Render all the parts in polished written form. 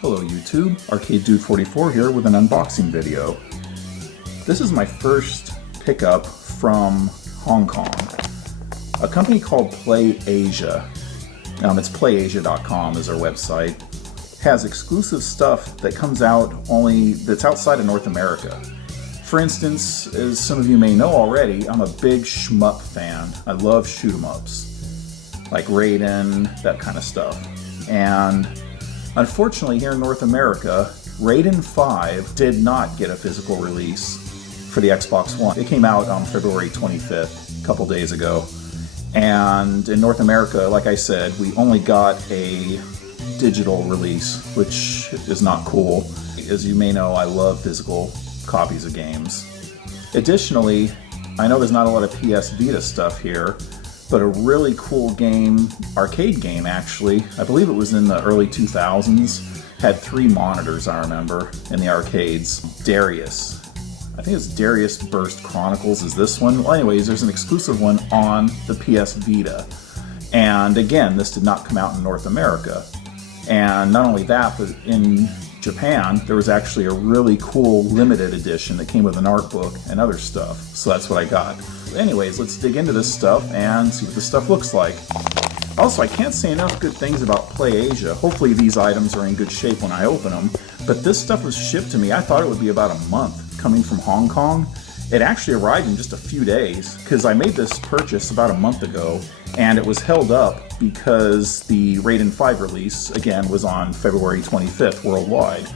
Hello YouTube, Arcade Dude 44 here with an unboxing video. This is my first pickup from Hong Kong. A company called Playasia. It's playasia.com is their website. Has exclusive stuff that comes out that's outside of North America. For instance, as some of you may know already, I'm a big shmup fan. I love shoot 'em ups, like Raiden, that kind of stuff. And unfortunately here in North America, Raiden 5 did not get a physical release for the Xbox One. It came out on February 25th, a couple days ago. And in North America, like I said, we only got a digital release, which is not cool. As you may know, I love physical copies of games. Additionally, I know there's not a lot of PS Vita stuff here, but a really cool game, arcade game actually, I believe it was in the early 2000s, had 3 monitors I remember in the arcades. Darius. I think it's Darius Burst Chronicles is this one. Well anyways, there's an exclusive one on the PS Vita. And again, this did not come out in North America. And not only that, but in Japan, there was actually a really cool limited edition that came with an art book and other stuff. So that's what I got. Anyways, let's dig into this stuff and see what this stuff looks like. Also, I can't say enough good things about Playasia. Hopefully these items are in good shape when I open them. But this stuff was shipped to me. I thought it would be about a month coming from Hong Kong. It actually arrived in just a few days because I made this purchase about a month ago and it was held up because the Raiden 5 release, again, was on February 25th worldwide.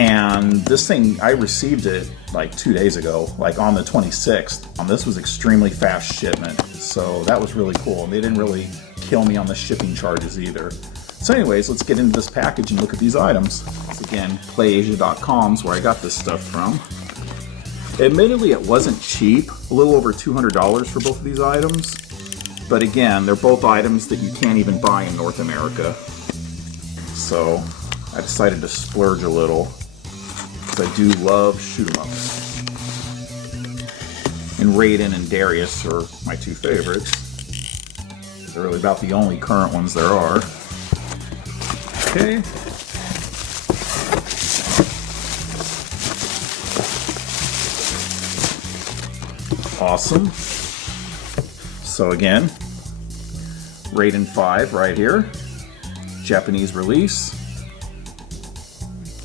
And this thing, I received it like 2 days ago, like on the 26th. This was extremely fast shipment, so that was really cool. And they didn't really kill me on the shipping charges either. So anyways, let's get into this package and look at these items. Once again, playasia.com is where I got this stuff from. Admittedly, it wasn't cheap, a little over $200 for both of these items. But again, they're both items that you can't even buy in North America. So I decided to splurge a little, because I do love shoot 'em ups. And Raiden and Darius are my 2 favorites. They're really about the only current ones there are. Okay. Awesome. So again, Raiden 5 right here, Japanese release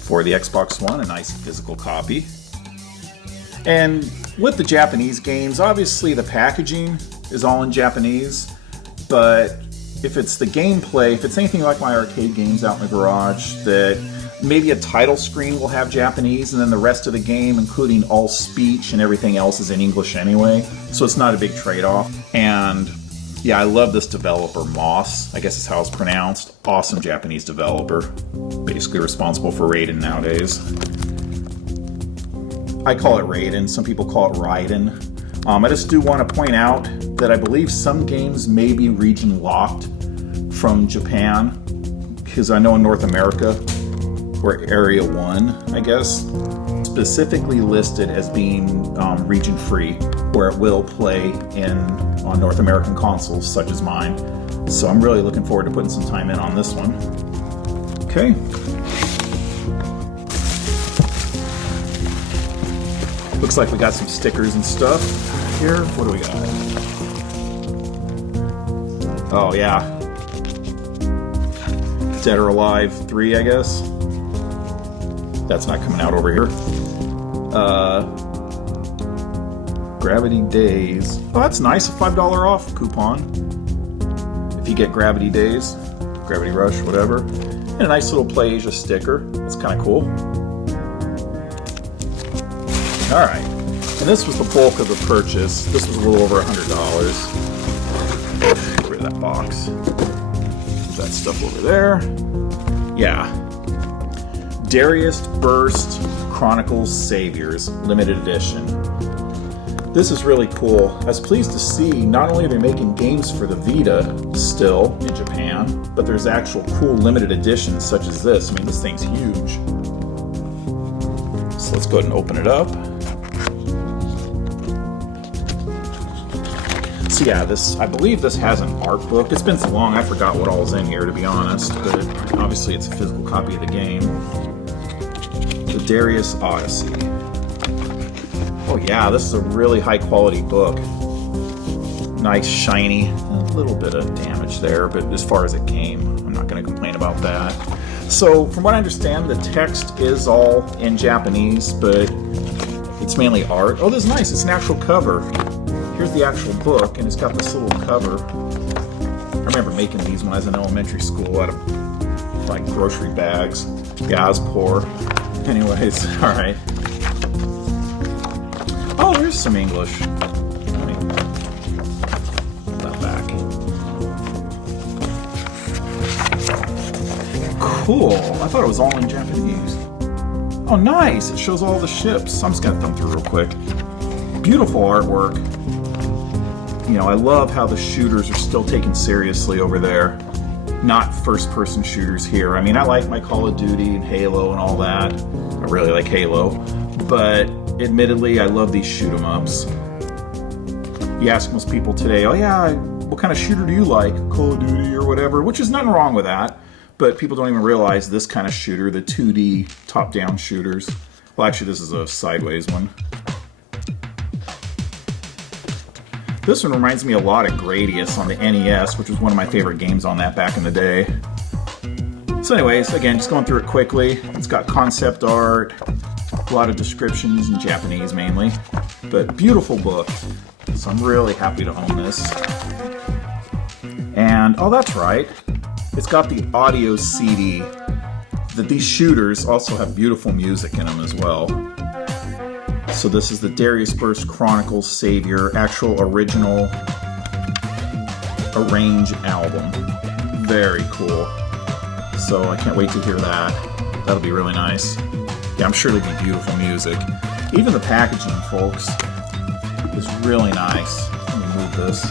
for the Xbox One, a nice physical copy. And with the Japanese games, obviously the packaging is all in Japanese, but if it's the gameplay, if it's anything like my arcade games out in the garage, that maybe a title screen will have Japanese and then the rest of the game, including all speech and everything else, is in English anyway. So it's not a big trade-off. And yeah, I love this developer, Moss, I guess is how it's pronounced. Awesome Japanese developer. Basically responsible for Raiden nowadays. I call it Raiden, some people call it Raiden. I just do want to point out that I believe some games may be region locked from Japan, because I know in North America, or Area 1, I guess, specifically listed as being region free, where it will play on North American consoles such as mine. So I'm really looking forward to putting some time in on this one. Okay. Looks like we got some stickers and stuff here. What do we got? Oh yeah. Dead or Alive 3, I guess. That's not coming out over here. Gravity Days. Oh, that's nice, a $5 off coupon. If you get Gravity Days, Gravity Rush, whatever. And a nice little Playasia sticker. That's kind of cool. Alright. And this was the bulk of the purchase. This was a little over $100. Get rid of that box. Put that stuff over there. Yeah. Darius Burst Chronicles Saviors Limited Edition. This is really cool. I was pleased to see not only are they making games for the Vita still in Japan, but there's actual cool limited editions such as this. I mean, this thing's huge. So let's go ahead and open it up. So yeah, I believe this has an art book. It's been so long, I forgot what all's in here, to be honest, but obviously it's a physical copy of the game. The Darius Odyssey. Oh yeah, this is a really high quality book. Nice, shiny, a little bit of damage there, but as far as it came, I'm not going to complain about that. So, from what I understand, the text is all in Japanese, but it's mainly art. Oh, this is nice. It's an actual cover. Here's the actual book, and it's got this little cover. I remember making these when I was in elementary school out of, like, grocery bags. Yeah, I was poor. Anyways, alright. Oh, there's some English. Let me put that back. Cool. I thought it was all in Japanese. Oh, nice. It shows all the ships. I'm just going to thumb through real quick. Beautiful artwork. You know, I love how the shooters are still taken seriously over there. Not first-person shooters here. I mean, I like my Call of Duty and Halo and all that. I really like Halo. But admittedly, I love these shoot-'em-ups. You ask most people today, oh yeah, what kind of shooter do you like? Call of Duty or whatever, which is nothing wrong with that. But people don't even realize this kind of shooter, the 2D top-down shooters. Well, actually, this is a sideways one. This one reminds me a lot of Gradius on the NES, which was one of my favorite games on that back in the day. So anyways, again, just going through it quickly. It's got concept art, a lot of descriptions in Japanese mainly, but beautiful book. So I'm really happy to own this. And, oh, that's right. It's got the audio CD. These shooters also have beautiful music in them as well. So this is the Darius Burst Chronicles Savior, actual original arrange album. Very cool. So I can't wait to hear that. That'll be really nice. Yeah, I'm sure it'll be beautiful music. Even the packaging, folks, is really nice. Let me move this.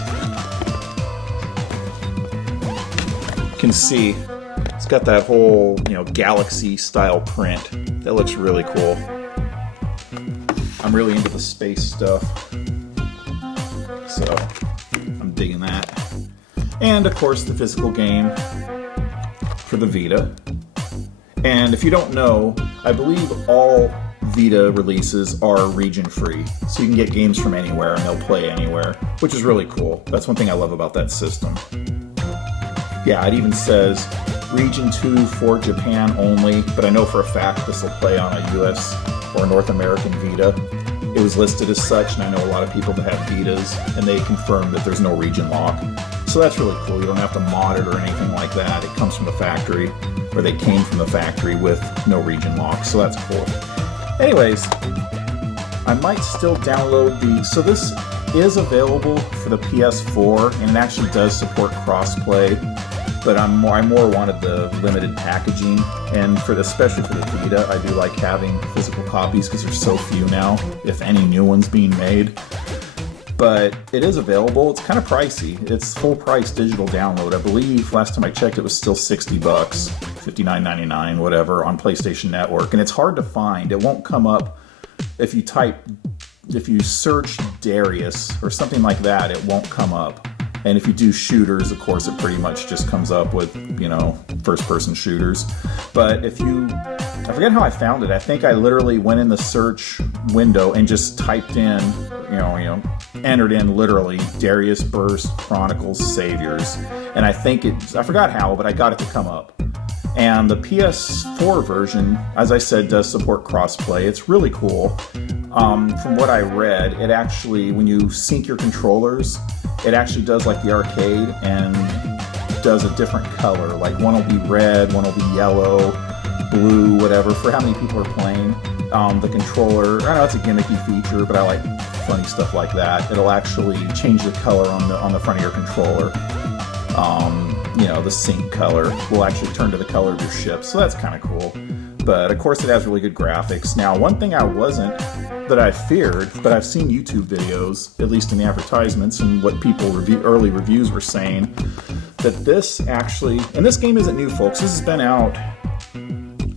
You can see it's got that whole, galaxy style print. That looks really cool. I'm really into the space stuff, so I'm digging that. And of course the physical game for the Vita. And if you don't know, I believe all Vita releases are region free, so you can get games from anywhere and they'll play anywhere, which is really cool. That's one thing I love about that system. Yeah, it even says region 2 for Japan only, but I know for a fact this will play on a US or North American Vita. It was listed as such, and I know a lot of people that have Vitas, and they confirm that there's no region lock. So that's really cool. You don't have to mod it or anything like that. It comes from the factory, or they came from the factory with no region lock, so that's cool. Anyways, I might still download so this is available for the PS4, and it actually does support crossplay. But I more wanted the limited packaging, and especially for the Vita, I do like having physical copies because there's so few now, if any new ones being made. But it is available. It's kind of pricey. It's full price digital download. I believe last time I checked it was still $60, $59.99, whatever, on PlayStation Network, and it's hard to find. It won't come up if you search Darius or something like that. It won't come up. And if you do shooters, of course, it pretty much just comes up with, first-person shooters. But I forget how I found it. I think I literally went in the search window and just typed in, entered in literally Darius Burst Chronicles Saviors. And I forgot how, but I got it to come up. And the PS4 version, as I said, does support crossplay. It's really cool. From what I read, it actually, when you sync your controllers, it actually does like the arcade and does a different color. Like one will be red, one will be yellow, blue, whatever, for how many people are playing. The controller, I know it's a gimmicky feature, but I like funny stuff like that. It'll actually change the color on the front of your controller. The sync color will actually turn to the color of your ship, so that's kind of cool. But of course it has really good graphics. Now, one thing that I feared, but I've seen YouTube videos, at least in the advertisements and what early reviews were saying, that this actually, and this game isn't new, folks. This has been out,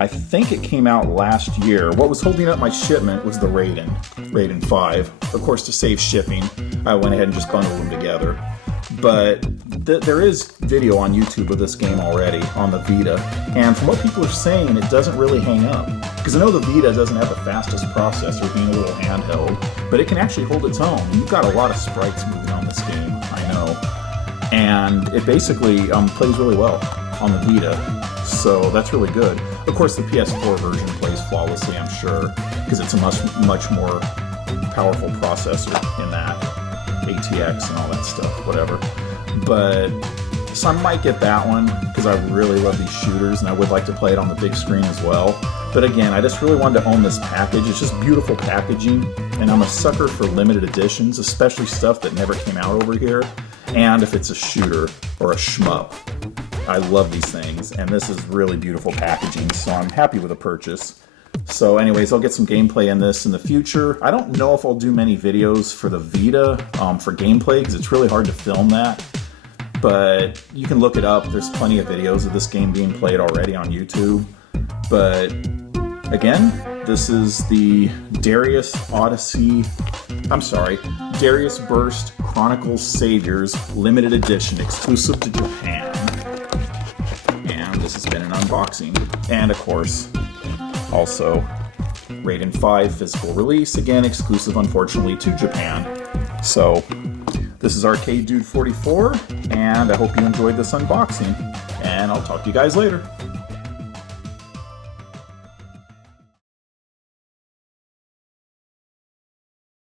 I think it came out last year. What was holding up my shipment was the Raiden 5. Of course, to save shipping, I went ahead and just bundled them together. But there is video on YouTube of this game already on the Vita, and from what people are saying, it doesn't really hang up. Because I know the Vita doesn't have the fastest processor, being a little handheld, but it can actually hold its own. You've got a lot of sprites moving on this game, I know. And it basically plays really well on the Vita, so that's really good. Of course, the PS4 version plays flawlessly, I'm sure, because it's a much more powerful processor in that. ATX and all that stuff, whatever. But so I might get that one because I really love these shooters and I would like to play it on the big screen as well. But again, I just really wanted to own this package. It's just beautiful packaging, and I'm a sucker for limited editions, especially stuff that never came out over here. And if it's a shooter or a shmup, I love these things, and this is really beautiful packaging, so I'm happy with the purchase. So anyways, I'll get some gameplay in this in the future. I don't know if I'll do many videos for the Vita for gameplay, because it's really hard to film that. But you can look it up. There's plenty of videos of this game being played already on YouTube. But again, this is the Darius Burst Chronicles Saviors Limited Edition, exclusive to Japan. And this has been an unboxing. And of course, also, Raiden 5 physical release, again exclusive unfortunately to Japan. So, this is Arcade Dude 44, and I hope you enjoyed this unboxing, and I'll talk to you guys later.